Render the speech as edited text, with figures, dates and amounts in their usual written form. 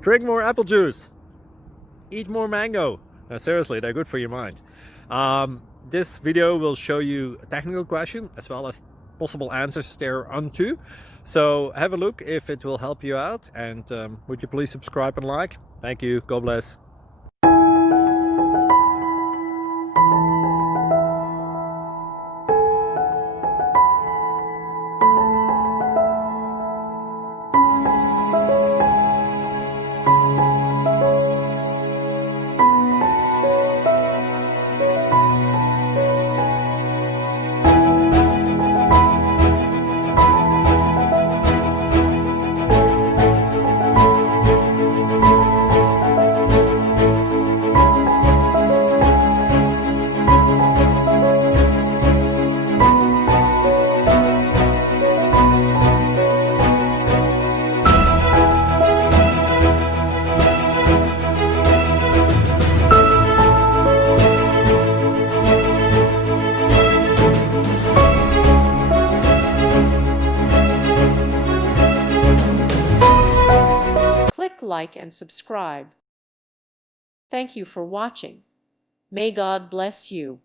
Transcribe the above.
Drink more apple juice. Eat more mango. No, seriously, they're good for your mind. This video will show you a technical question as well as possible answers thereunto. So have a look if it will help you out, and would you please subscribe and like? Thank you. God bless. Click like and subscribe. Thank you for watching. May God bless you.